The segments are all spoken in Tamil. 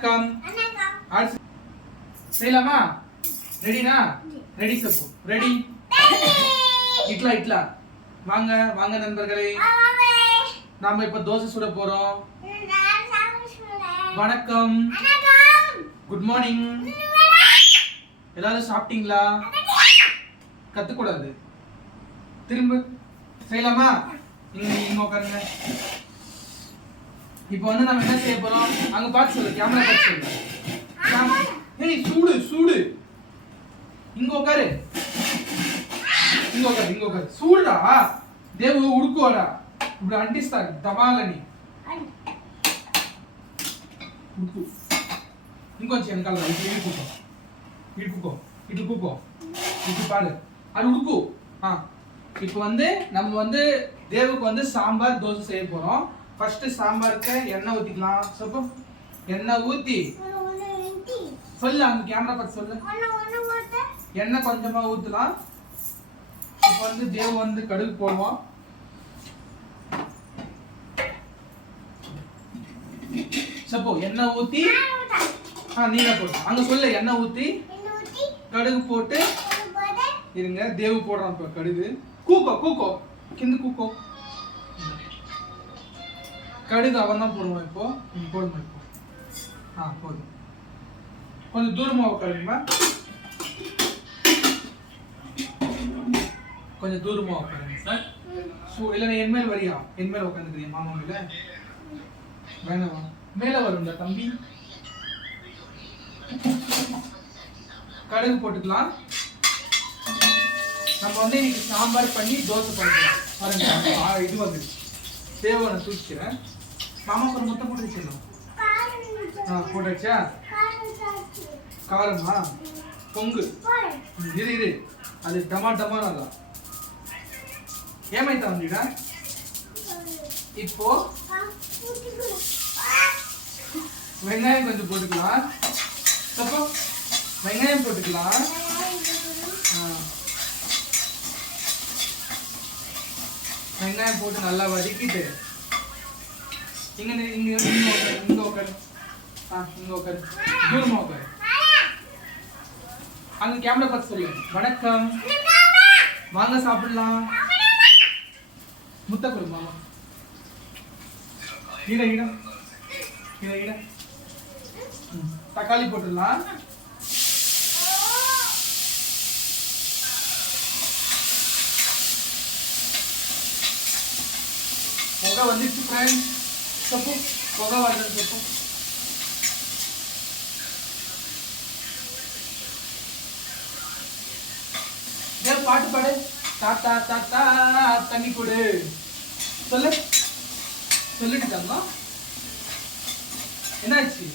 வணக்கம். செய்யலாமா? ரெடினா? ரெடி சப்பு. ரெடி? இட்லா. வாங்க வாங்க நண்பர்களே. நாம இப்ப தோசை சுட போறோம். வணக்கம். Good morning. எல்லாரும் சாப்பிட்டீங்களா? கத்துக்கூடாது. திரும்ப செய்யலாமா? இங்க உட்காருங்க. இப்போ வந்து நம்ம என்ன செய்ய போறோம்? அங்க பார்த்து சொல்லு, கேமரா பார்த்து சொல்லு. ஏய் சூடு. இங்க உட்காரு. சூடுடா. தேவு உடுக்குவாடா. இப்படி அண்டிஸ்தா தமாலனி. உடுக்கு. ఇంకొంచెం వెనకాల ఇటుకో ఇటు பாரு. அது உடுக்கு. இப்போ வந்து நம்ம வந்து தேவுக்கு வந்து சாம்பார் தோசை செய்ய போறோம். ஃபர்ஸ்ட் சாம்பாருக்கு எண்ணெய் ஊத்திக்கலாம். சோப்பு எண்ணெய் ஊத்தி சொல்லு, அந்த கேமரா பார்த்து சொல்லு. எண்ணெய் கொஞ்சமா ஊத்தலாம். இப்போ வந்து தேவு வந்து கடுகு போடுவோம். சப்போ எண்ணெய் ஊத்தி நீங்க போடு. அங்க சொல்லு, எண்ணெய் ஊத்தி கடுகு போட்டு இருங்க. தேவு போடுறான் இப்ப கடுகு. கூக்கோ கிந்து கூக்கோ. கடுகு அவன் தான் போடுவான் இப்போ. போடுமா இப்போ. போதும். கொஞ்சம் தூரமா உட்காருமா. கொஞ்சம் தூரமா உட்காருங்க சார். இல்லைன்னா என் மேல் வரியா? என் மேல உட்காந்துக்கிறீங்க மாமா மேல. வேணாமா? மேல வரும்ல தம்பி. கடுகு போட்டுக்கலாம். நம்ம வந்து இன்னைக்கு சாம்பார் பண்ணி தோசை பண்ணலாம். பாருங்க இது வந்து தேவையான தூக்கிக்கிறேன். மாமா ஒரு முட்டை போட்டு வச்சிடலாம். போட்டாச்சா? காரமா? பொங்கு இரு. அது டமா நல்லா ஏமாய்த்தா வந்தீடா. இப்போ வெங்காயம் கொஞ்சம் போட்டுக்கலாம். அப்போ வெங்காயம் போட்டுக்கலாம். வெங்காயம் போட்டு நல்லா வதக்கிட்டு இங்க உட்காரு. தூரமா உட்காரு. அங்க கேமரா பார்த்து சொல்லு. வணக்கம். வாங்க சாப்பிடலாம். முத்த கொடு மாமா. இட தக்காளி போட்டுடலாம். புகை வந்துச்சு ஃப்ரெண்ட்ஸ். சப்பு புகை வருது. சப்பு பாட்டு பாடு. தாத்தா தாத்தா தண்ணி கொடு சொல்லிட்டு என்னாச்சு?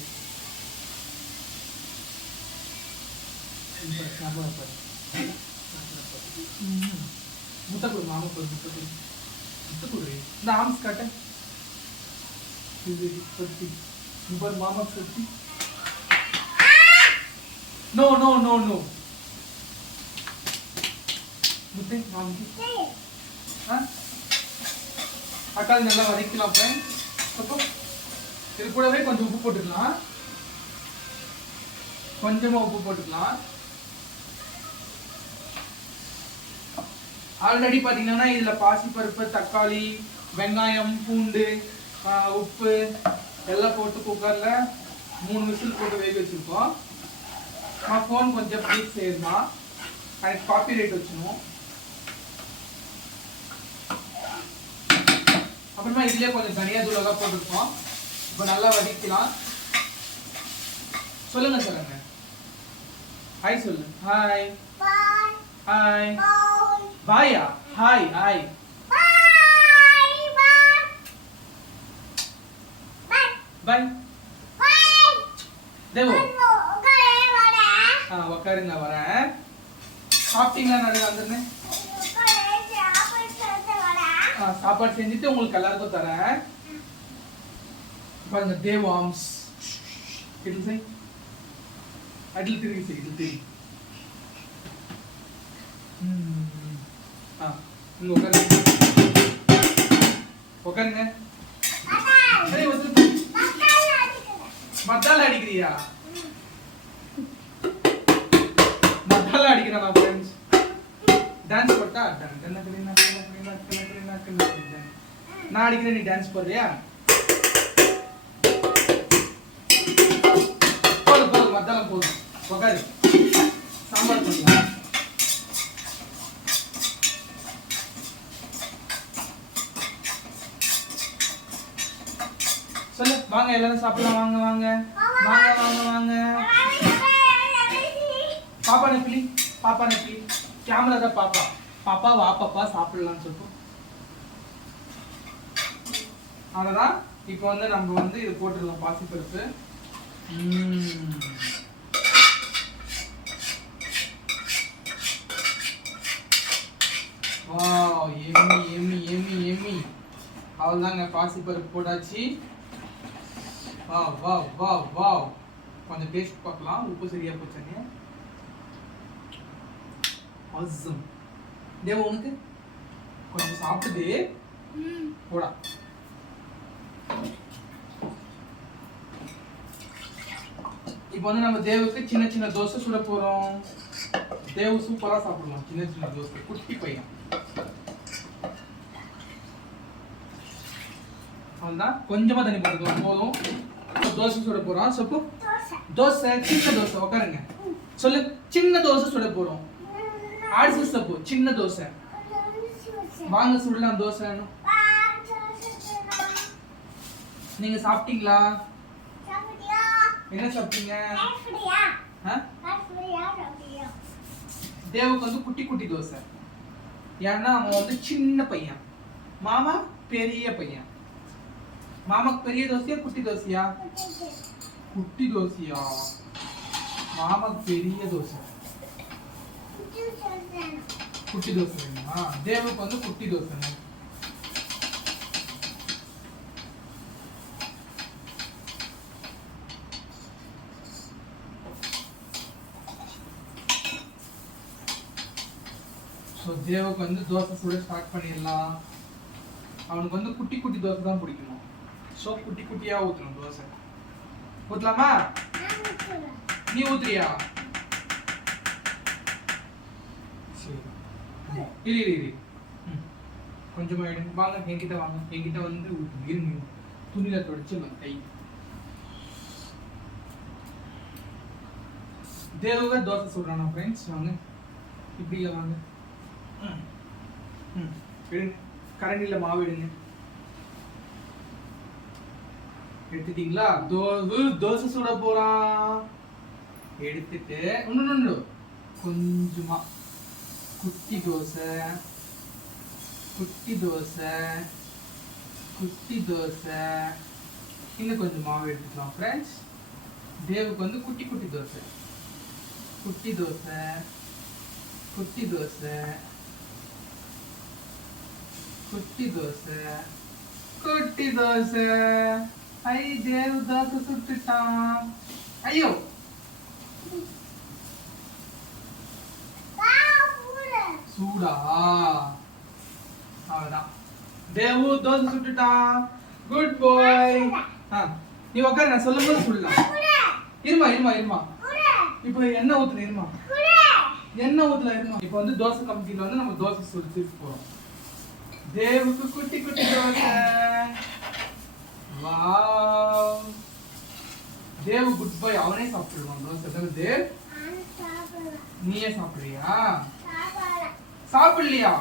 முட்டை கொடு மாமா. முட்டை கொடு. இந்த ஆம்ஸ் காட்ட மாமா சக்தி. நோ முட்டை மாமிக்கு. தக்காளி நல்லா வதக்கலாம் ஃப்ரெண்ட்ஸ். அப்போ இது கூடவே கொஞ்சம் உப்பு போட்டுக்கலாம். கொஞ்சமா உப்பு போட்டுக்கலாம். ஆல்ரெடி பாத்தீங்கன்னா இதுல பாசிப்பருப்பு, தக்காளி, வெங்காயம், பூண்டு, உப்பு எல்லாம் போட்டு குக்கர்ல 3 விசில் போட்டு வேக வச்சிருக்கோம். ஃபோன் கொஞ்சம் ப்ளீஸ் செய்யுமா, எனக்கு காப்பி ரைட் வச்சுணும். அப்புறமா இதுலயே கொஞ்சம் தனியா தூளெல்லாம் போட்டுருக்கோம். இப்போ நல்லா வதக்கலாம். சொல்லுங்க. ஹாய் சொல்லு. ஹாய் பாயா. Hi bye. தேவோ உட்காருங்க, வரேன். சாப்பிட்டீங்களா? நான் வந்துருந்தேன். சாப்பாடு செஞ்சுட்டு உங்களுக்கு எல்லாருக்கும் தரேன். பாருங்க தேவ் ஆர்ம்ஸ். இட்லி செய். அடில் திரும்பி செய். இட்லி திரும்பி. இங்க உட்காருங்க. சரி மத்தால அடிக்கிறியா? மத்தால அடிக்கிறானா फ्रेंड्स? டான்ஸ் போட்டா நான் அடிக்கிறேன், நீ டான்ஸ் போடுறியா? போடு போடு, மத்தால போடு. உட்காரு, சாம்பார் பண்ணலாம். சொல்லு, வாங்க எல்லாரும் சாப்பிடலாம். வாங்க வாங்க வாங்க வாங்க வாங்க. பாப்பா நெப்பிலி, பாப்பா நெப்பிலி, கேமரா தான் பாப்பா. பாப்பா வா பாப்பா சாப்பிடலாம்னு சொல்லிட்டு. அவ்வளோதான். இப்போ வந்து நம்ம வந்து இது போட்டுருக்கோம் பாசிப்பருப்பு. வாவ், எம்மி எம்மி எம்மி எம்மி. அவ்வளோதாங்க, பாசிப்பருப்பு போட்டாச்சு. Wow wow wow wow. கொஞ்சம் டேஸ்ட் பார்க்கலாம், உப்பு சரியா போச்சானே. awesome. தேவ உனக்கு கொஞ்சம் சாப்பிடுது போடா. இப்போ வந்து நம்ம தேவுக்கு சின்ன சின்ன தோசை சுட போறோம். தேவு சூப்பரா சாப்பிடலாம் சின்ன சின்ன தோசை, குட்டி பையன். அவ்வளோதான், கொஞ்சமா தண்ணி போட்டுக்கலாம் போதும். தோசை சுட போறோம். சொப்பு தோசை, சின்ன தோசை. உட்காருங்க, சொல்லு. சின்ன தோசை சுட போறோம். ஆடிச்சு சப்பு, சின்ன தோசை. வாங்க சுடலாம் தோசை. நீங்க சாப்பிட்டீங்களா? என்ன சாப்பிட்டீங்க? தேவுக்கு வந்து குட்டி குட்டி தோசை. ஏன்னா அவன் வந்து சின்ன பையன், மாமா பெரிய பையன். மாமாக்கு பெரிய தோசையா குட்டி தோசையா? குட்டி தோசையா? மாமாக்கு பெரிய தோசை. குட்டி தோசை வேணுமா? தேவுக்கு வந்து குட்டி தோசை. ஸோ தேவுக்கு வந்து தோசை சுட ஸ்டார்ட் பண்ணிடலாம். அவனுக்கு வந்து குட்டி குட்டி தோசை தான் பிடிக்குமா. ஸோ குட்டி குட்டியா ஊற்றணும் தோசை. ஊற்றலாமா? நீ ஊத்துறியா? சரி, இரு கொஞ்சமா எடுங்க. வாங்க என்கிட்ட வாங்க, என்கிட்ட வந்து இருங்க. துணியில தொடச்சிடலாம் கை. தேவக தோசை சுடுறானா ஃப்ரெண்ட்ஸ்? வாங்க இப்படி இல்லை, வாங்க. எடுங்க, கரண்டில மாவு எடுங்க. எடுத்துட்டீங்களா? தோசை சுட போறான். எடுத்துட்டு இன்னொன்னு கொஞ்சமா குட்டி தோசை, குட்டி தோசை, குட்டி தோசை. இன்னும் கொஞ்சம் மாவு எடுத்துக்கலாம் ஃப்ரெண்ட்ஸ். தேவுக்கு வந்து குட்டி குட்டி தோசை, குட்டி தோசை, குட்டி தோசை, குட்டி தோசை, குட்டி தோசை. ஐ தேவ் தோசை சுட்டுட்டான். ஐயோ, சூடா? அவ்வளவுதான், தேவு தோசை சுட்டுட்டான். குட் பாய். நீ உட்காரு, நான் சொல்லும் போது சொல்லலாம். இருமா இருமா இருமா, இப்போ எண்ணெய் ஊத்துல. இருமா, எண்ணெய் ஊத்துல. இருமா, இப்போ வந்து தோசை கம்பியில வந்து நம்ம தோசை சுட்டு போறோம். தேவுக்கு குட்டி குட்டி தோசை. வாவ், தேவு குட் பாய். அவனே சாப்பிடுவான் தோசை. தேவ், நீயே சாப்பிடுறியா? சாப்பிடலையா?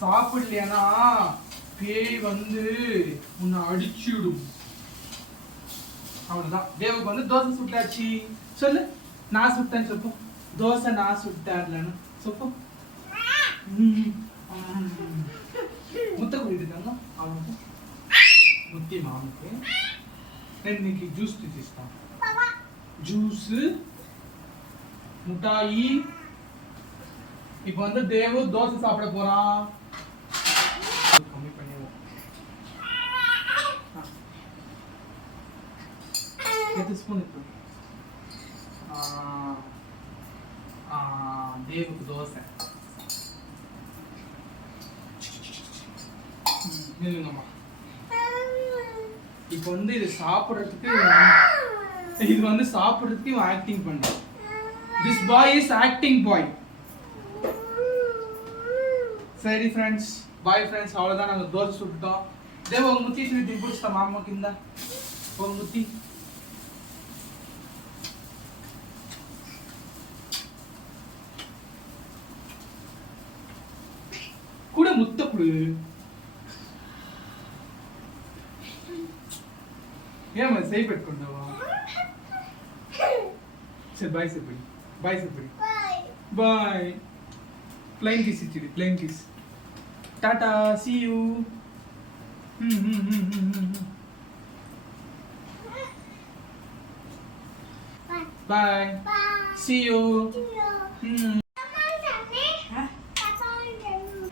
சாப்பிடலையானா பேய் வந்து உன்னை அடிச்சுடும். அவ்வளவுதான், தேவுக்கு வந்து தோசை சுட்டாச்சு. சொல்லு, நான் சுட்டேன்னு சொல்லு. தோசை நான் சுட்டேன் சொல்லு. முட்டை குடிட்டுருக்காங்க அவனுக்கு. முத்தி மாமுக்கு இன்னைக்கு ஜூஸ் తెచ్చిస్తాం. ஜூஸ், முட்டாயி. இப்போ வந்து தேவு தோசை சாப்பிட போறான். கம்மி பண்ணிடுவோம். எத்தனை ஸ்பூன் இருக்கு? தேவுக்கு தோசை. நில்லுங்கம்மா. இப்போ வந்து இது சாப்பிடுறதுக்கு இது வந்து சாப்பிடுறதுக்கு இவன் ஆக்டிங் பண்றான். This boy is acting boy. சரி ஃப்ரெண்ட்ஸ், பாய் ஃப்ரெண்ட்ஸ், அவ்வளோதான். நாங்கள் தோசை சுட்டுட்டோம். தேவ ఒక ముత్తి ఇచ్చి దింపుడుస్తా మా అమ్మ కింద ఒక ముత్తి. கூட முத்த குடு. ఏమ సేఫ్ పెట్టుకుంటావా? సరే బాయ్ చెప్పండి. బాయ్ చెప్పండి. బాయ్. ప్లేన్ కిస్ ఇచ్చిడి. Plane kiss. టాటా, see you. Bye. See you.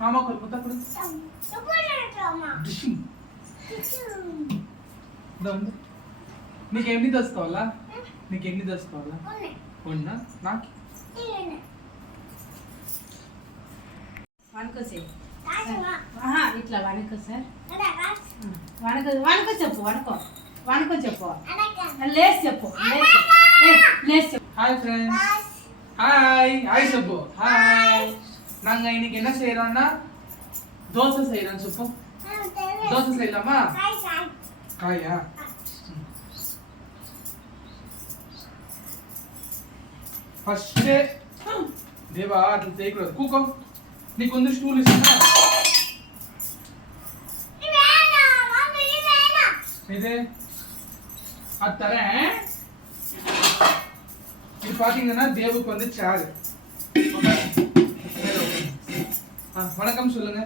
Mama kau putar kudu. Dah. Nih kau ni das tau lah. Nih kau ni das tau lah. Onna, nak? Vanakkam sir. ఇట్లా వణకం సార్. వణకం చెప్పు. వణకం చెప్పు. లేస్ చెప్పు. లేస్ చెప్పు. Hi friends. Hi చెప్పు. Hi. நாங்க இன்னைக்கு என்ன செய்யறோம்னா தோசை செய்யறோம். చెప్పు. தோசை செய்யலாமா? காயா? ఫస్ట్ దేవా అట్లా చేయకూడదు. కూకో. నీకు ಒಂದು స్టూల్ ఇస్తానా? இது அது தரேன். இது பாத்தீங்கன்னா தேவுக்கு வந்து சேர். வணக்கம் சொல்லுங்க.